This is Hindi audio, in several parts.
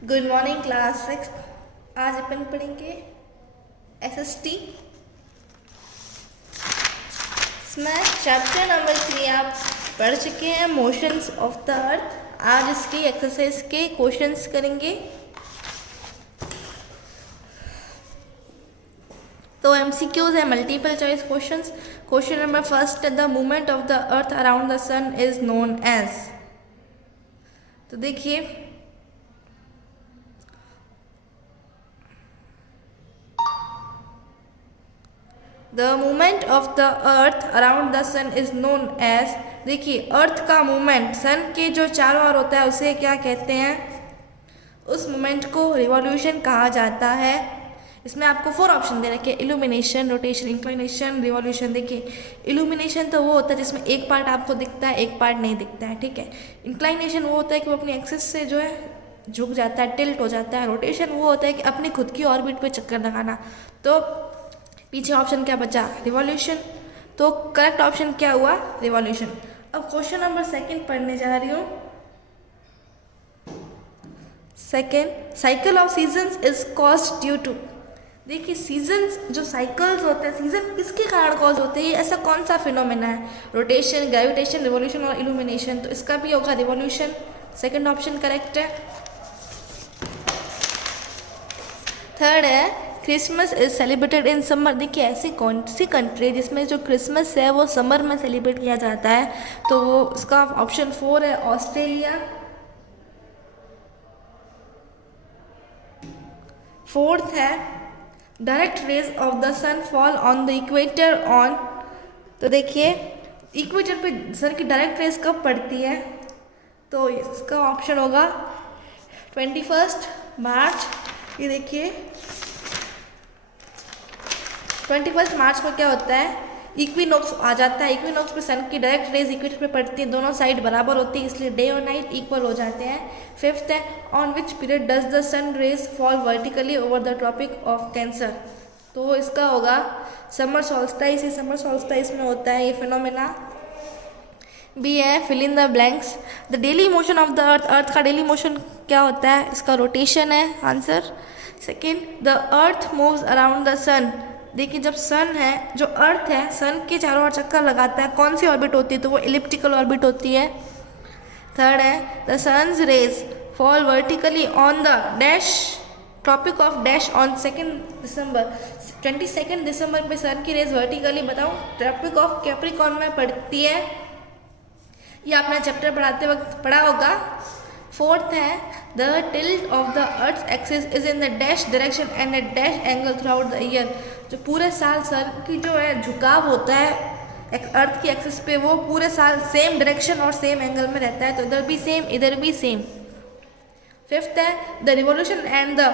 Good morning class 6। आज अपन पढ़ेंगे SST। इसमें चैप्टर नंबर 3 आप पढ़ चुके हैं, मोशंस ऑफ द अर्थ। आज इसकी एक्सरसाइज के क्वेश्चंस करेंगे। तो MCQs है, multiple choice questions. Question number first, the movement of the earth around the sun is known as. तो देखिए, the movement of the earth around the sun is known as. देखिए, अर्थ का मूवमेंट सन के जो चारों ओर होता है उसे क्या कहते हैं? उस मूवमेंट को रिवॉल्यूशन कहा जाता है। इसमें आपको 4 ऑप्शन दे रखे हैं, इल्यूमिनेशन, रोटेशन, इंक्लिनेशन, रिवॉल्यूशन। देखिए, इल्यूमिनेशन तो वो होता है जिसमें एक पार्ट आपको दिखता है, एक पार्ट नहीं दिखता है, ठीक है। इंक्लिनेशन वो होता है कि वो अपनी एक्सिस से जो है झुक जाता है, टिल्ट हो जाता है। रोटेशन वो होता है कि अपनी खुद की ऑर्बिट पे चक्कर लगाना। तो पीछे ऑप्शन क्या बचा? रिवॉल्यूशन। तो करेक्ट ऑप्शन क्या हुआ? रिवॉल्यूशन। अब क्वेश्चन नंबर 2 पढ़ने जा रही हूँ। Second, cycle of seasons is caused due to. देखिए, सीजन्स जो साइकिल्स होते हैं, सीजन किसके कारण कॉज होते हैं? ऐसा कौन सा फिनोमेना है? रोटेशन, ग्रेविटेशन, रिवॉल्यूशन और इल्यूमिनेशन। तो इसका भी होगा रिवॉल्यूशन। सेकेंड ऑप्शन करेक्ट है। थर्ड है, Christmas is celebrated in summer. देखिए, ऐसी कौन सी कंट्री जिसमें जो क्रिसमस है वो समर में सेलिब्रेट किया जाता है? तो वो इसका ऑप्शन 4 है, ऑस्ट्रेलिया। फोर्थ है, direct rays of the sun fall on the equator on. तो देखिए, इक्वेटर पे सन की डायरेक्ट रेज कब पड़ती है? तो इसका ऑप्शन होगा 21 मार्च। ये देखिए, 21 मार्च को क्या होता है? इक्विनॉक्स आ जाता है। इक्विनॉक्स पे सन की डायरेक्ट रेज इक्वेटर पे पड़ती है, दोनों साइड बराबर होती है, इसलिए डे और नाइट इक्वल हो जाते हैं। फिफ्थ है, on which period does the sun rays fall vertically over the tropic of cancer. तो इसका होगा समर सॉल्स्टाइस। ये समर सॉल्स्टाइस में होता है ये फिनोमेना। बी है, fill in the blanks. The daily motion of the earth. Earth का डेली मोशन क्या होता है? इसका रोटेशन है answer. Second, the earth moves around the sun. देखिए, जब सन है, जो अर्थ है, सन के चारों ओर चक्कर लगाता है, कौन सी ऑर्बिट होती है? तो वो इलिप्टिकल ऑर्बिट होती है। थर्ड है, the sun's rays fall vertically on the dash tropic of dash on 2 December. 22 दिसंबर पे सन की रेज वर्टिकली, बताओ, ट्रॉपिक ऑफ कैप्रिकॉर्न में पड़ती है। ये आपने चैप्टर पढ़ाते वक्त पढ़ा होगा। फोर्थ है, the tilt of the earth axis is in the dash direction and a dash angle through out the year. जो पूरे साल सन की जो है झुकाव होता है अर्थ की एक्सिस पे, वो पूरे साल सेम डायरेक्शन और सेम एंगल में रहता है। तो इधर भी सेम, इधर भी सेम। फिफ्थ है, the revolution and the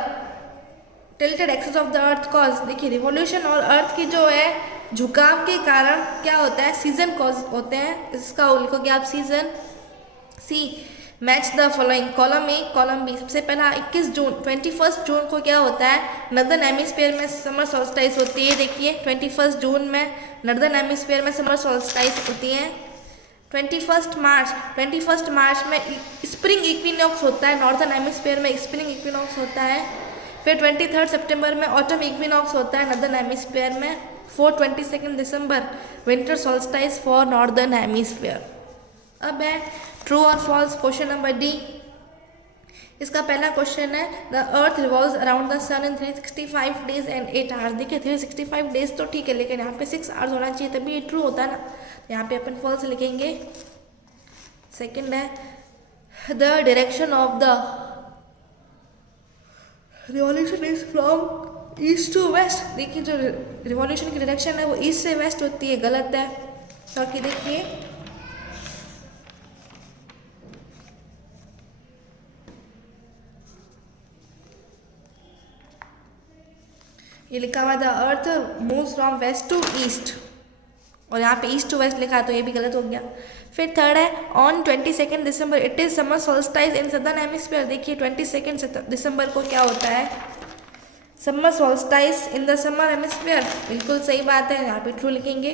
tilted axis of the earth cause. देखिए, रिवॉल्यूशन और अर्थ की जो है झुकाव के कारण क्या होता है? सीजन कॉज होते हैं। इसका लिखोगे आप season. C, match the following. Column A, column B. सबसे पहला 21 जून को क्या होता है? नॉर्दर्न हेमिस्फीयर में समर सॉल्स्टाइस होती है। देखिए, 21 जून में नॉर्दर्न हेमिस्फीयर में समर सॉल्स्टाइस होती है। 21 मार्च में स्प्रिंग इक्विनॉक्स होता है। नॉर्दर्न हेमिस्फीयर में स्प्रिंग इक्विनॉक्स होता है। फिर 23 सितंबर में ऑटम इक्विनॉक्स होता है नॉर्दर्न हेमिस्फीयर में। 22 दिसंबर विंटर सॉल्स्टाइस फॉर नॉर्दर्न हेमिस्फीयर। अब है ट्रू और फॉल्स। Question number D. इसका पहला क्वेश्चन है, the earth revolves around the sun in 365 days and 8 hours. देखिए, 365 डेज तो ठीक है, लेकिन यहाँ पे 6 आवर्स होना चाहिए तभी ये ट्रू होता है ना। यहाँ पे अपन फॉल्स लिखेंगे। सेकंड है, the direction of the revolution is from east to west. देखिए, जो रिवॉल्यूशन की डायरेक्शन है वो ईस्ट से वेस्ट होती है, गलत है। बाकी देखिए, ये लिखा हुआ the earth moves from west to east, और यहाँ पे ईस्ट टू वेस्ट लिखा है, तो ये भी गलत हो गया। फिर थर्ड है, on 22 December it is summer solstice in southern hemisphere. देखिए, 22 दिसंबर को क्या होता है? Summer solstice in the summer hemisphere. बिल्कुल सही बात है, यहाँ पे ट्रू लिखेंगे।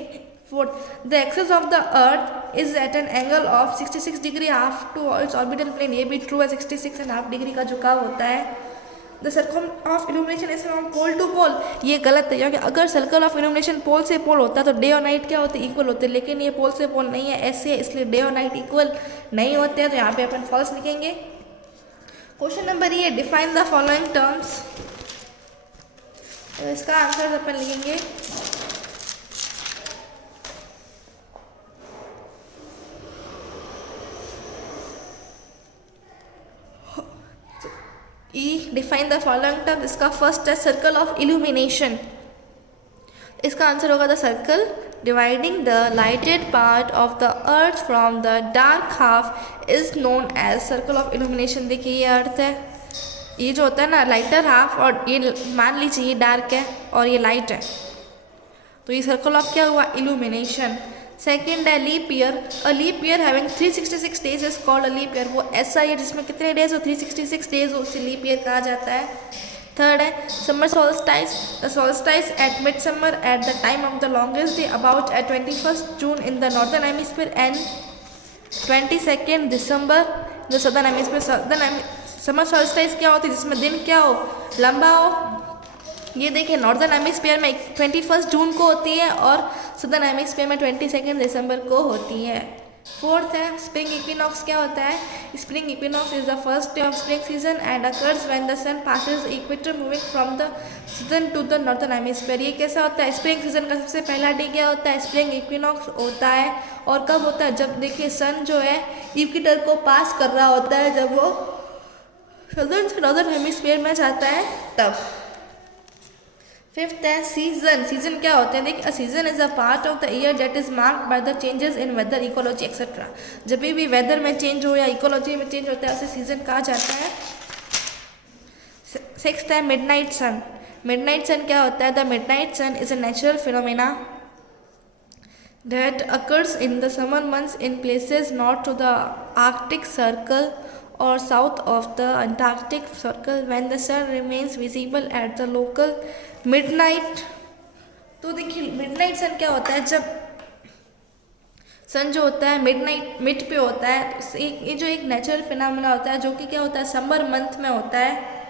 Fourth, the axis of the earth is at an angle of 66 degree half to its orbital plane, ये भी ट्रू है, 66.5 डिग्री का झुकाव होता है। The circle of illumination is from pole to pole, ये गलत है क्योंकि अगर सर्कल ऑफ इल्यूमिनेशन पोल से पोल होता तो डे और नाइट क्या होते, इक्वल होते, लेकिन ये पोल से पोल नहीं है, ऐसे है, इसलिए डे और नाइट इक्वल नहीं होते हैं, तो यहाँ पे अपन फॉल्स लिखेंगे। क्वेश्चन नंबर ये, डिफाइन द फॉलोइंग टर्म्स, तो इसका आंसर अपन लिखेंगे डिफाइन द फॉलोइंग टर्म, इसका फर्स्ट है सर्कल ऑफ इल्यूमिनेशन, इसका आंसर होगा the circle dividing the lighted part of the earth from the dark half is known as circle of illumination. देखिए ये अर्थ है, ये जो होता है ना लाइटर हाफ, और ये मान लीजिए ये डार्क है और ये लाइट है, तो ये सर्कल ऑफ क्या हुआ, इल्यूमिनेशन। सेकेंड है leap year, a leap year having 366 days is called a leap year, वो ऐसा ईयर जिसमें कितने डेज हो, 366 डेज हो, उसे लीप ईयर कहा जाता है। थर्ड है summer solstice, the solstice at mid summer at the time of the longest day about at 21 June in the northern hemisphere and 22 December the southern hemisphere. Summer solstice क्या होती है, जिसमें दिन क्या हो, लंबा हो, ये देखिए नॉर्दर्न हेमिस्फीयर में 21 जून को होती है और सदर्न हेमिस्फीयर में 22 दिसंबर को होती है। फोर्थ है स्प्रिंग इक्विनॉक्स, क्या होता है, spring equinox is the first day of spring season and occurs when the sun passes equator moving from the southern to the northern hemisphere. ये कैसा होता है, स्प्रिंग सीजन का सबसे पहला डे क्या होता है, स्प्रिंग इक्विनॉक्स होता है, और कब होता है, जब देखिए सन जो है इक्वेटर को पास कर रहा होता है, जब वो सदर्न से नॉर्दर्न हेमिस्फीयर में जाता है तब। फिफ्थ है सीजन, सीजन क्या होते हैं, देखिए a season is a part of the year that is marked by the changes in weather, ecology etcetera. जब भी वेदर में चेंज हो या इकोलॉजी में चेंज होता है उसे सीजन कहा जाता है। सिक्स्थ है मिडनाइट सन, मिडनाइट सन क्या होता है, the midnight sun is a natural phenomena that occurs in the summer months in places north to the Arctic Circle or south of the Antarctic Circle when the sun remains visible at the local midnight। तो देखिए मिडनाइट सन क्या होता है, जब सन जो होता है मिड पे होता है, तो ये जो एक नेचुरल फिनोमेना होता है जो कि क्या होता है समर मंथ में होता है,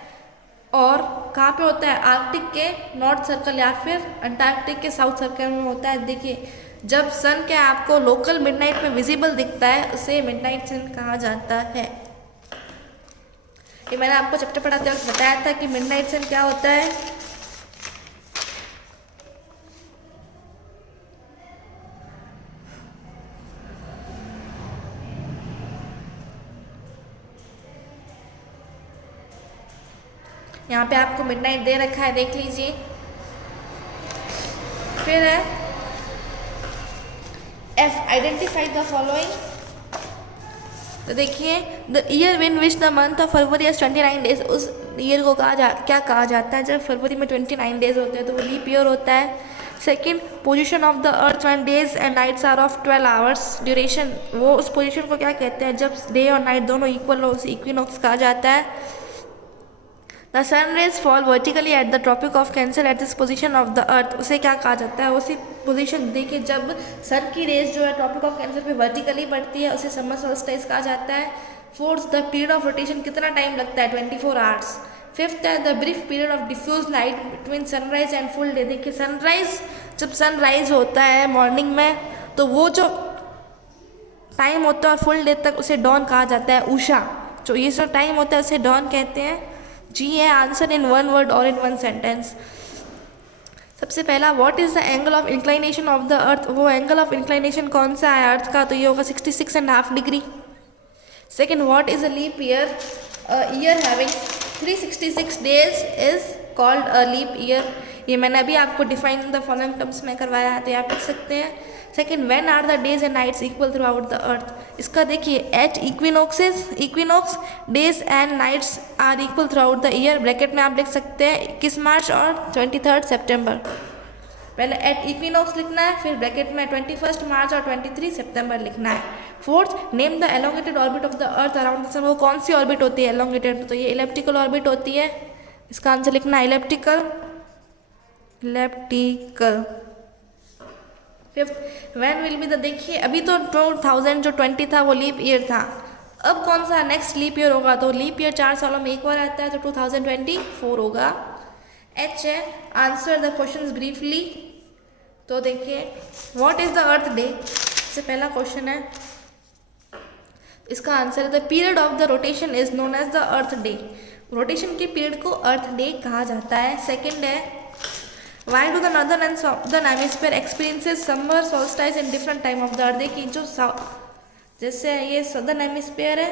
और कहाँ पे होता है, आर्कटिक के नॉर्थ सर्कल या फिर अंटार्कटिक के साउथ सर्कल में होता है। देखिए जब सन क्या आपको लोकल मिडनाइट में विजिबल दिखता है उसे मिडनाइट सन कहा जाता है। ये मैंने आपको चैप्टर पढ़ाते वक्त बताया था कि मिडनाइट सन क्या होता है। यहाँ पे आपको मिडनाइट दे रखा है, देख लीजिए। फिर है F, आइडेंटिफाई द फॉलोइंग, तो देखिए the year win which the month of February is 29 days, उस ईयर को क्या कहा जाता है, जब फरवरी में 29 डेज होते हैं तो वो लीप ईयर होता है। Second position of the earth when days and nights are of 12 hours duration, वो उस पोजीशन को क्या कहते हैं, जब डे और नाइट दोनों इक्वल हो, उसे इक्विनॉक्स कहा जाता है। The sun rays fall vertically at the tropic of cancer at this position of the earth, उसे क्या कहा जाता है, उसी पोजीशन देखिए जब सन की रेज जो है ट्रॉपिक ऑफ कैंसर पे वर्टिकली पड़ती है उसे समर सोल्स्टाइस कहा जाता है। Fourth the period of rotation कितना टाइम लगता है, 24 आवर्स। फिफ्थ है the brief period of diffuse light between sunrise and full day, देखिए सनराइज जब सनराइज होता है मॉर्निंग में तो वो जो टाइम होता है और फुल डे तक उसे डॉन कहा जाता है, उषा, जो ये जो टाइम होता है उसे डॉन कहते हैं। जी है आंसर इन वन वर्ड और इन वन सेंटेंस। सबसे पहला what is the angle of inclination of the अर्थ, वो एंगल ऑफ इंक्लाइनेशन कौन सा है अर्थ का, तो ये होगा 66.5 degree. Second what is a leap year, year having 366 days is called a leap year, ये मैंने अभी आपको डिफाइन द फॉलोइंग टर्म्स में करवाया है तो आप लिख सकते हैं। Second when are the days and nights equal throughout the earth, इसका देखिए at equinox days and nights are equal throughout the year, bracket में आप लिख सकते हैं 21 मार्च और 23 सितंबर, पहले एट इक्विनॉक्स लिखना है, फिर ब्रैकेट में 21 मार्च और 23 सितंबर लिखना है। Fourth name the elongated orbit of the earth around the sun, वो कौन सी ऑर्बिट होती है एलोंगेटेड, तो ये इलेप्टिकल ऑर्बिट होती है, इसका आंसर लिखना है elliptical. Fifth, when will be the, देखिए अभी तो 2020 था वो लीप ईयर था, अब कौन सा नेक्स्ट लीप ईयर होगा, तो लीप ईयर 4 सालों में एक बार आता है, तो 2024 होगा। एच है, आंसर द क्वेश्चन ब्रीफली। तो देखिए what is the earth day, इससे पहला क्वेश्चन है, इसका आंसर है the period of the rotation is known as the earth day, rotation के पीरियड को अर्थ डे कहा जाता है। सेकंड है, why do the northern and southern hemisphere experiences summer solstice in different time of the earth, देखिए जो जैसे ये सदर्न हेमिस्फीयर है,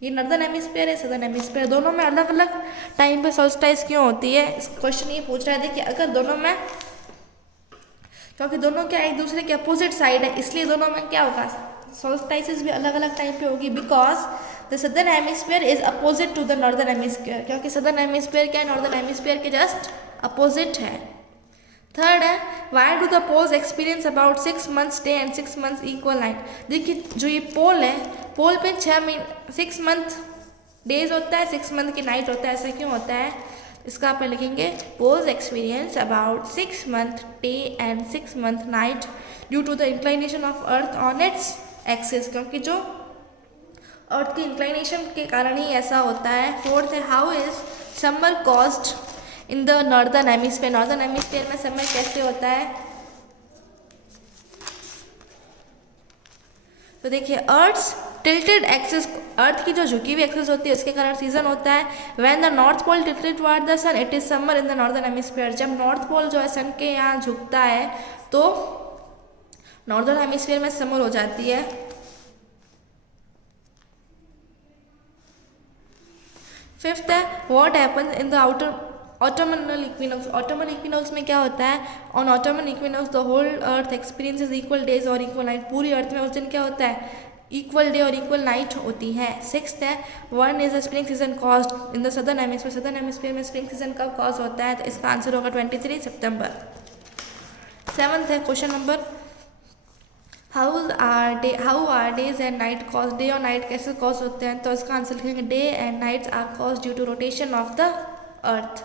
ये नॉर्दर्न हेमिस्फीयर है, सदर्न हेमिस्फीयर, दोनों में अलग अलग टाइम पे सोल्स्टिस क्यों होती है, इस क्वेश्चन ये पूछ रहा है। देखिए अगर दोनों में, क्योंकि दोनों क्या एक दूसरे के अपोजिट साइड है, इसलिए दोनों में क्या होगा, सोल्स्टिस भी अलग अलग टाइम पे होगी, because the southern hemisphere is opposite to the northern hemisphere, क्योंकि सदर्न हेमिस्फीयर क्या है, नॉर्दर्न हेमिस्फीयर के जस्ट अपोजिट है। थर्ड है, why do the poles experience about 6 months day and 6 months equal night, देखिए जो ये पोल है, पोल पे 6 month डेज होता है, 6 month की नाइट होता है, ऐसा क्यों होता है, इसका आप लिखेंगे poles experience about 6 month day and 6 month night due to the inclination of earth on its axis, क्योंकि जो अर्थ की इंक्लाइनेशन के कारण ही ऐसा होता है। फोर्थ है, how is summer caused in the northern hemisphere, northern hemisphere में समर कैसे होता है, तो देखिए अर्थ्स टिल्टेड एक्सिस, अर्थ की जो झुकी हुई एक्सिस होती है उसके कारण सीजन होता है। When the north pole tilted toward the sun it is summer in the northern hemisphere, जब नॉर्थ पोल जो है सन के यहाँ झुकता है तो नॉर्दर्न हेमिस्फीयर में समर हो जाती है। फिफ्थ है, what happens in the outer autumnal equinox, autumn equinox में क्या होता है, on autumn equinox the whole earth experiences equal days और इक्वल नाइट, पूरी अर्थ में उस दिन क्या होता है, इक्वल डे और इक्वल नाइट होती है। सिक्स्थ है, one is the spring season caused in the southern hemisphere, southern hemisphere में स्प्रिंग सीजन कब कॉज होता है, तो इसका आंसर होगा 23 सितंबर। सेवंथ है question number, how are days and night cause, day और नाइट कैसे कॉज होते हैं, तो इसका आंसर लिखेंगे day and nights are cause due to rotation of the earth.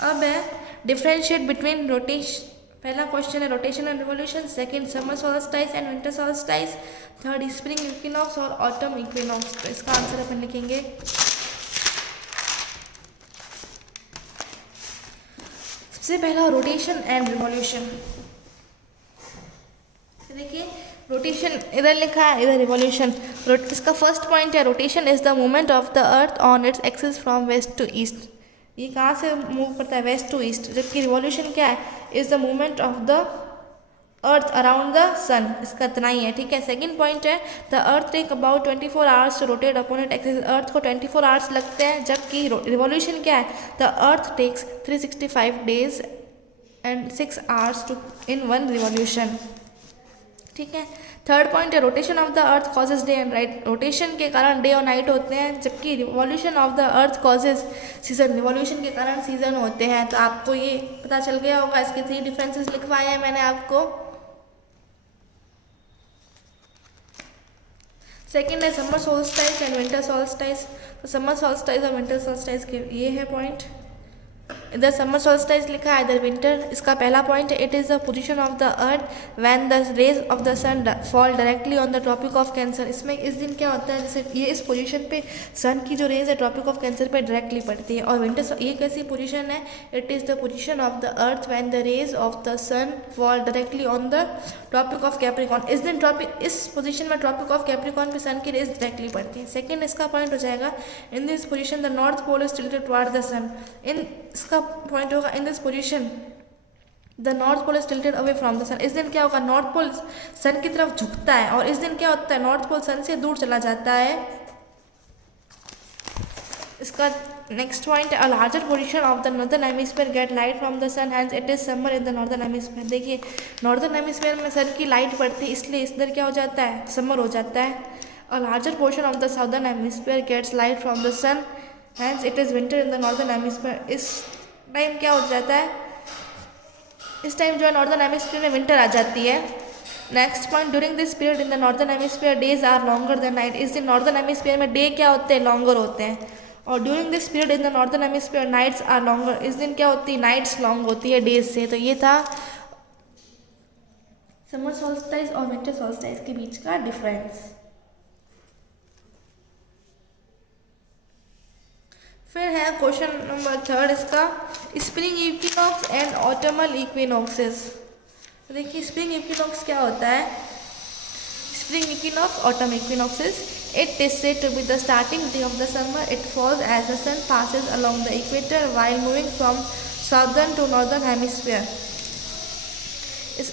अब है डिफरेंशिएट बिटवीन रोटेशन, पहला क्वेश्चन है rotation and revolution, second summer solstice and winter solstice, third spring equinox और ऑटम इक्विनॉक्स, तो इसका आंसर अपन लिखेंगे सबसे पहला रोटेशन एंड रिवोल्यूशन। देखिए रोटेशन इधर लिखा है, इधर रिवोल्यूशन, इसका फर्स्ट पॉइंट है rotation is the movement of the earth on its axis from west to east, ये कहाँ से मूव करता है, वेस्ट टू ईस्ट, जबकि रिवॉल्यूशन क्या है, is the movement of the earth around the sun, इसका इतना ही है, ठीक है। सेकंड पॉइंट है the earth take about 24 hours to rotate upon it axis, earth को 24 आवर्स लगते हैं, जबकि रिवॉल्यूशन क्या है, the earth takes 365 days and 6 hours to in one revolution, ठीक है। थर्ड पॉइंट है rotation of the earth causes day and night, rotation के कारण डे और नाइट होते हैं, जबकि revolution of the earth causes season, revolution के कारण सीजन होते हैं। तो आपको ये पता चल गया होगा, इसके 3 डिफरेंसेस लिखवाए हैं मैंने आपको। सेकेंड है summer solstice and winter solstice, तो समर सोल्स्टिस और विंटर सोल्स्टिस के ये है पॉइंट, इधर समर सोल्स्टिस लिखा है, इधर विंटर। इसका पहला पॉइंट है it is the position of the earth when the rays of the sun fall directly on the tropic of cancer, इसमें इस दिन क्या होता है, जैसे ये इस पोजीशन पे सन की जो रेज है ट्रॉपिक ऑफ कैंसर पे डायरेक्टली पड़ती है। और विंटर ये कैसी पोजीशन है, it is the position of the earth when the rays of the sun fall directly on the tropic of capricorn, इस दिन इस पोजीशन में ट्रॉपिक ऑफ कैप्रिकॉर्न पे सन की रेज डायरेक्टली पड़ती है। सेकेंड इसका पॉइंट हो जाएगा in this position the north pole is tilted toward the sun, इन इसका पॉइंट होगा in this position the north pole is tilted away from the sun, इस दिन क्या होगा, नॉर्थ पोल सन की तरफ झुकता है, और इस दिन क्या होता है, नॉर्थ पोल सन से दूर चला जाता है। इसका नेक्स्ट पॉइंट है a larger portion of the northern hemisphere get light from the sun hence it is summer in the northern hemisphere, देखिए नॉर्दर्न हेमिस्फीयर में सन की लाइट पड़ती है, इसलिए इस दिन क्या हो जाता है, समर हो जाता है। A larger portion of the southern hemisphere gets light from the sun hence it is winter in the northern hemisphere, इस टाइम क्या हो जाता है, इस टाइम जो है नॉर्दर्न हेमिस्फीयर में विंटर आ जाती है। Next point during this period in the northern hemisphere days are longer than night, इस दिन नॉर्दर्न हेमिस्फीयर में डे क्या होते हैं, लॉन्गर होते हैं, और during this period in the northern hemisphere nights are longer, इस दिन क्या होती है, नाइट्स लॉन्ग होती है डेज से। तो ये था समर सॉल्स्टाइस और विंटर सॉल्स्टाइस के बीच का डिफरेंस। फिर है क्वेश्चन नंबर 3 इसका, स्प्रिंग इक्विनॉक्स एंड ऑटमल इक्विनॉक्सेस। देखिए स्प्रिंग इक्विनॉक्स क्या होता है। Spring equinox, autumn equinoxes, it is said to be the starting day of the summer. It falls as the sun passes along the equator while moving from southern to northern hemisphere.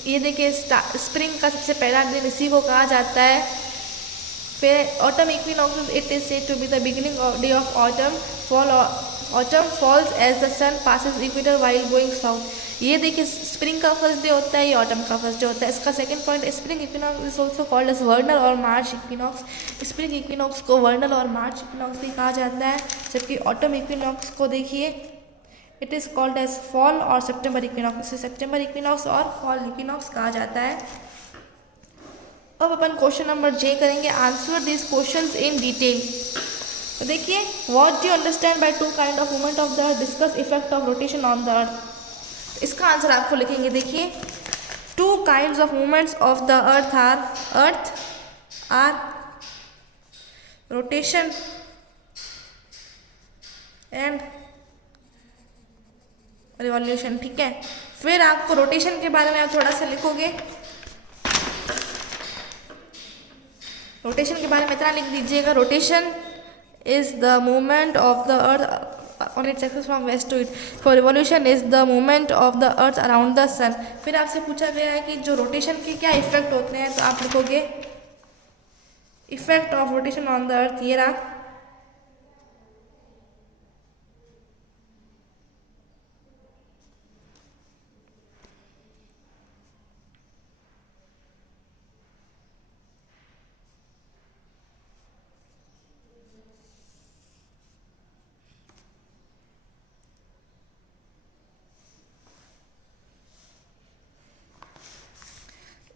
ये देखिए स्प्रिंग का सबसे पहला दिन इसी को कहा जाता है। फिर autumn equinox, it is said to be the beginning of day of autumn. Autumn falls as the sun passes equator while going south. ये देखिए स्प्रिंग का फर्स्ट डे होता है, ये ऑटम का फर्स्ट डे होता है। इसका second point, spring equinox is also called as vernal और मार्च इक्विनॉक्स। स्प्रिंग इक्विनॉक्स को वर्नल और मार्च इक्विनॉक्स भी कहा जाता है, जबकि ऑटम इक्विनॉक्स को देखिए it is called as fall और सितंबर इक्विनॉक्स। सितंबर इक्विनॉक्स और फॉल इक्विनॉक्स कहा जाता है। अब अपन क्वेश्चन नंबर जे करेंगे, answer this questions in detail. तो देखिए, what do you understand by two kind of movement of the earth, discuss effect of rotation on the earth. इसका आंसर आपको लिखेंगे। देखिए, two kinds of movements of the earth are rotation and revolution. ठीक है, फिर आपको रोटेशन के बारे में आप थोड़ा सा लिखोगे। रोटेशन के बारे में इतना लिख दीजिएगा, rotation is the movement of the earth on its axis from west to east, for revolution is the movement of the earth around the sun. फिर आपसे पूछा गया है कि जो रोटेशन के क्या इफेक्ट होते हैं, तो आप लिखोगे effect of rotation on the earth. ये रहा।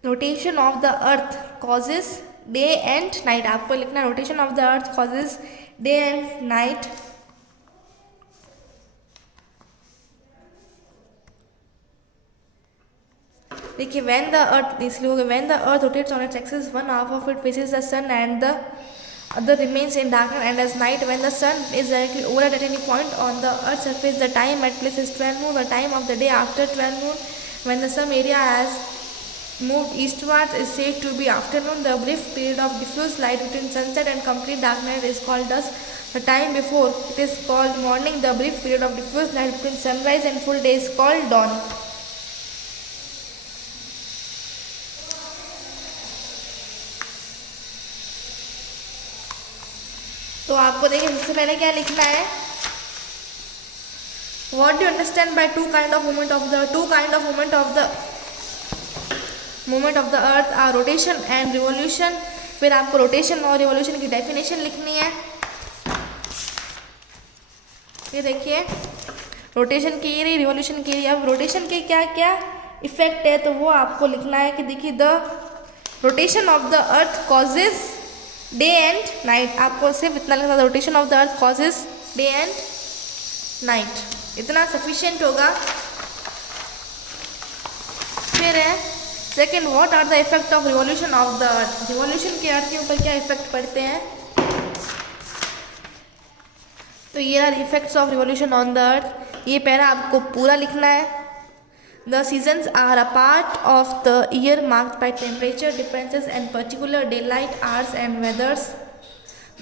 Rotation of the earth causes day and night. आपको लिखना rotation of the earth causes day and night. देखिए, व्हेन द अर्थ, इसलिए होगा when the earth rotates on its axis, one half of it faces the sun and the other remains in darkness and as night. When the sun is directly overhead at any point on the earth's surface, the time at place is 12 noon. The time of the day after 12 noon, when the some area has moved eastwards, is said to be afternoon. The brief period of diffuse light between sunset and complete darkness is called dusk. The time before it is called morning. The brief period of diffuse light between sunrise and full day is called dawn. तो आपको देखिए सबसे पहले क्या लिखना है, what do you understand by two kind of movement of the earth are rotation and revolution. फिर आपको रोटेशन और रिवॉल्यूशन की डेफिनेशन लिखनी है। ये देखिए, रोटेशन की ये रही, रिवॉल्यूशन की रही। अब रोटेशन के क्या क्या इफेक्ट है, तो वो आपको लिखना है कि देखिए, the rotation of the earth causes day and night. आपको सिर्फ इतना लिखना था, rotation of the earth causes day and night, इतना सफिशिएंट होगा। फिर है second, what are the effect of revolution of the earth. Revolution के अर्थ के ऊपर क्या इफेक्ट पड़ते हैं, तो ये are effects of revolution on the earth. ये पैरा आपको पूरा लिखना है। The seasons are a part of the year marked by temperature differences and particular daylight hours and weathers.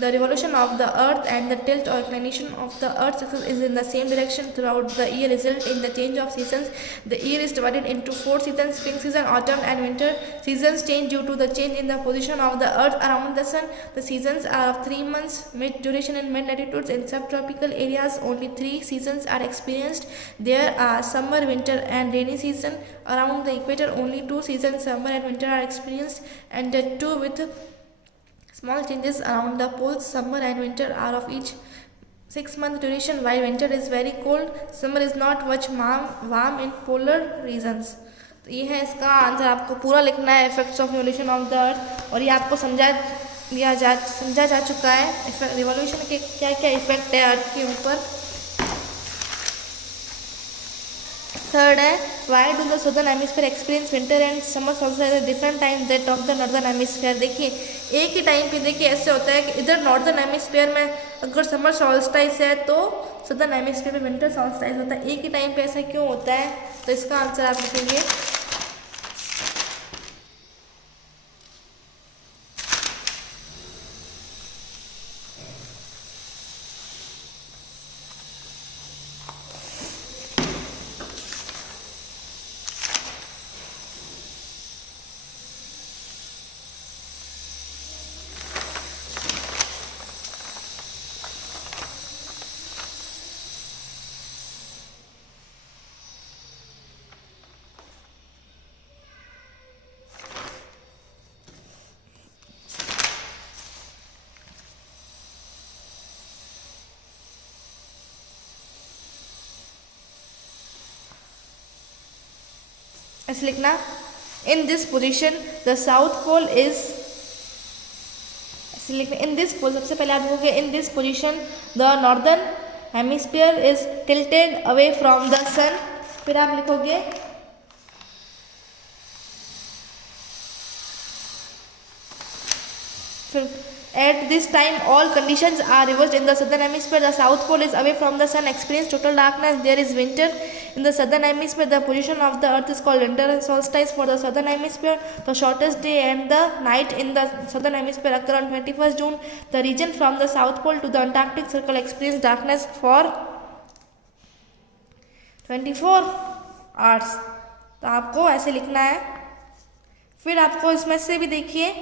The revolution of the earth and the tilt or inclination of the earth's axis is in the same direction throughout the year, result in the change of seasons. The year is divided into 4 seasons: spring season, autumn and winter. Seasons change due to the change in the position of the earth around the sun. The seasons are of 3 months mid duration in mid latitudes. In subtropical areas only 3 seasons are experienced. There are summer, winter and rainy season. Around the equator only 2 seasons, summer and winter, are experienced, and the two with small changes around the poles. Summer and winter are of each 6 month duration, while winter is very cold. Summer is not much warm in polar regions. तो ये है इसका आंसर। आपको पूरा लिखना है, effects of revolution of the अर्थ। और ये आपको समझा जा चुका है रिवॉल्यूशन के क्या क्या इफेक्ट है अर्थ के ऊपर। थर्ड है why do the southern hemisphere experience winter and summer solstice at different time that of the northern hemisphere. देखिए एक ही टाइम पे देखिए ऐसे होता है कि इधर नॉर्दर्न हेमिस्फीयर में अगर समर सॉल्स्टिस है तो सदर्न हेमिस्फीयर में विंटर सॉल्स्टिस होता है। एक ही टाइम पे ऐसा क्यों होता है? तो इसका आंसर आप लिखेंगे ऐसे लिखना in this position the south pole is, ऐसे लिखना इन दिस पोल, सबसे पहले आप लिखोगे in this position the northern hemisphere is tilted away from the sun. फिर आप लिखोगे फिर at this time all conditions are reversed in the southern hemisphere. The south pole is away from the sun, experience total darkness, there is winter in the southern hemisphere. The position of the earth is called winter solstice for the southern hemisphere. The shortest day and the night in the southern hemisphere occur on 21st June. The region from the south pole to the Antarctic circle experience darkness for 24 hours. तो आपको ऐसे लिखना है। फिर आपको इसमें से भी देखिए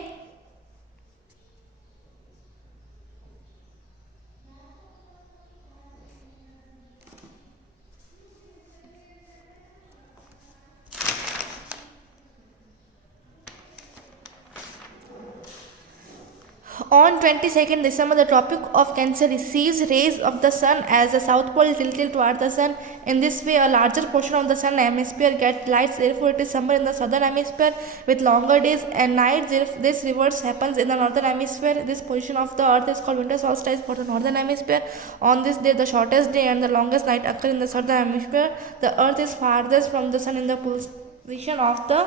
on 22nd December, the Tropic of Cancer receives rays of the sun as the south pole is tilted toward the sun. In this way, a larger portion of the sun hemisphere gets lights. Therefore, it is summer in the southern hemisphere with longer days and nights. If this reverse happens in the northern hemisphere, this position of the earth is called winter solstice for the northern hemisphere. On this day, the shortest day and the longest night occur in the southern hemisphere. The earth is farthest from the sun in the position of the,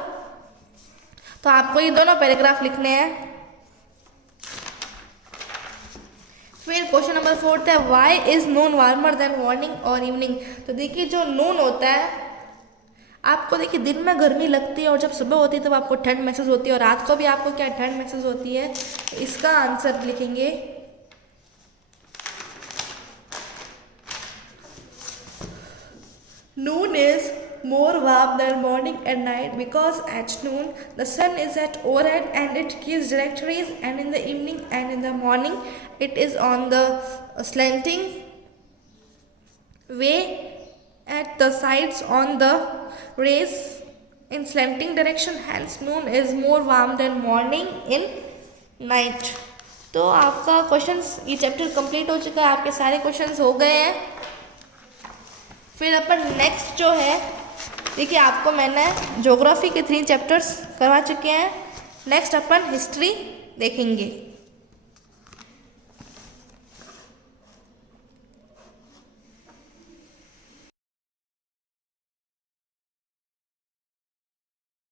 तो आपको ये दोनों पैराग्राफ लिखने हैं। फिर क्वेश्चन नंबर 4 है why is noon warmer than morning और इवनिंग। तो देखिए जो नून होता है, आपको देखिए दिन में गर्मी लगती है और जब सुबह होती है तब आपको ठंड महसूस होती है और रात को भी आपको क्या ठंड महसूस होती है। तो इसका आंसर लिखेंगे noon is more warm than morning and night because at noon the sun is at overhead and it gives direct rays, and in the evening and in the morning it is on the slanting way at the sides on the rays in slanting direction. Hence noon is more warm than morning in night. तो आपका क्वेश्चंस ये चैप्टर कंप्लीट हो चुका है, आपके सारे क्वेश्चंस हो गए हैं। फिर अपन नेक्स्ट जो है देखिए आपको मैंने ज्योग्राफी के 3 चैप्टर्स करवा चुके हैं। नेक्स्ट अपन हिस्ट्री देखेंगे।